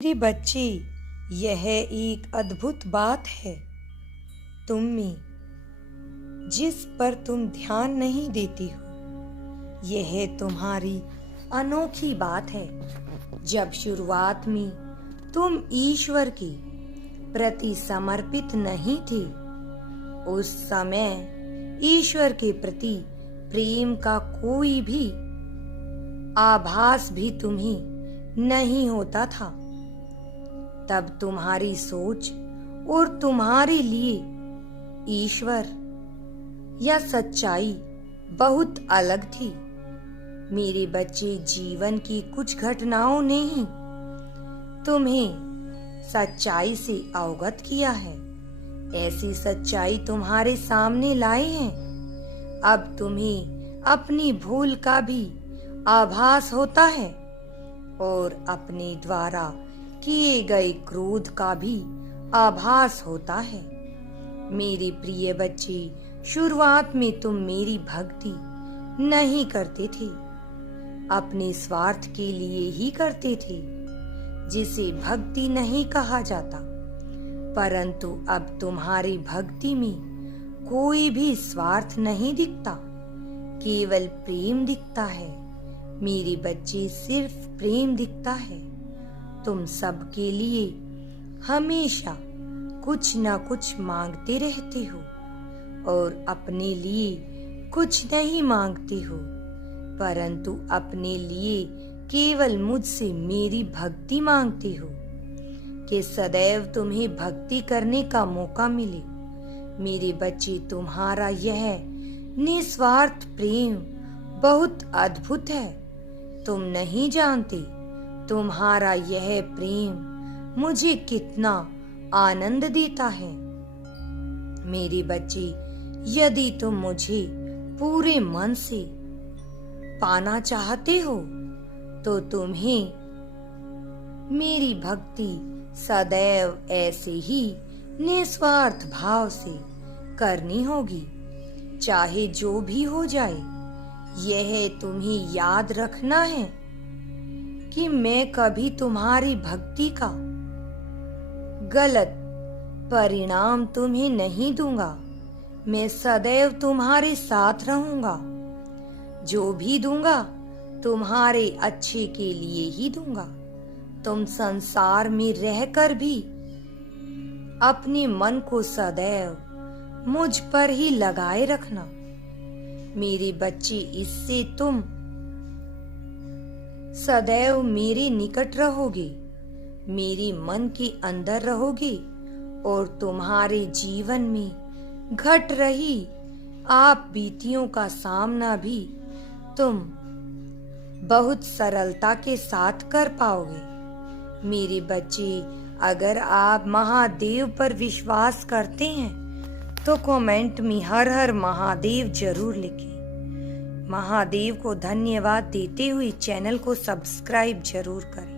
मेरे बच्चे, यह एक अद्भुत बात है तुम में, जिस पर तुम ध्यान नहीं देती हो। यह तुम्हारी अनोखी बात है। जब शुरुआत में तुम ईश्वर के प्रति समर्पित नहीं थे, उस समय ईश्वर के प्रति प्रेम का कोई भी आभास भी तुम्हें नहीं होता था। तब तुम्हारी सोच और तुम्हारे लिए ईश्वर या सच्चाई बहुत अलग थी। मेरे बच्चे, जीवन की कुछ घटनाओं ने ही तुम्हें सच्चाई से अवगत किया है। ऐसी सच्चाई तुम्हारे सामने लाए हैं। अब तुम्हें अपनी भूल का भी आभास होता है और अपने द्वारा किए गए क्रोध का भी आभास होता है। मेरे प्रिय बच्चे, शुरुआत में तुम मेरी भक्ति नहीं करते थे, अपने स्वार्थ के लिए ही करते थे, जिसे भक्ति नहीं कहा जाता। परंतु अब तुम्हारी भक्ति में कोई भी स्वार्थ नहीं दिखता, केवल प्रेम दिखता है। मेरे बच्चे, सिर्फ प्रेम दिखता है। तुम सबके लिए हमेशा कुछ न कुछ मांगते रहते हो और अपने लिए कुछ नहीं मांगते हो, परंतु अपने लिए केवल मुझसे मेरी भक्ति मांगते हो कि सदैव तुम्हें भक्ति करने का मौका मिले। मेरे बच्चे, तुम्हारा यह निस्वार्थ प्रेम बहुत अद्भुत है। तुम नहीं जानते तुम्हारा यह प्रेम मुझे कितना आनंद देता है। मेरे बच्चे, यदि तुम मुझे पूरे मन से पाना चाहते हो तो तुम्हें मेरी भक्ति सदैव ऐसे ही निस्वार्थ भाव से करनी होगी, चाहे जो भी हो जाए। यह तुम्हें याद रखना है कि मैं कभी तुम्हारी भक्ति का गलत परिणाम तुम्हें नहीं दूंगा। मैं सदैव तुम्हारे साथ रहूंगा। जो भी दूंगा तुम्हारे अच्छे के लिए ही दूंगा। तुम संसार में रहकर भी अपने मन को सदैव मुझ पर ही लगाए रखना। मेरे बच्चे, इससे तुम सदैव मेरे निकट रहोगे, मेरे मन के अंदर रहोगे और तुम्हारे जीवन में घट रही आप बीतियों का सामना भी तुम बहुत सरलता के साथ कर पाओगे। मेरे बच्चे, अगर आप महादेव पर विश्वास करते हैं तो कमेंट में हर हर महादेव जरूर लिखें। महादेव को धन्यवाद देते हुए चैनल को सब्सक्राइब जरूर करें।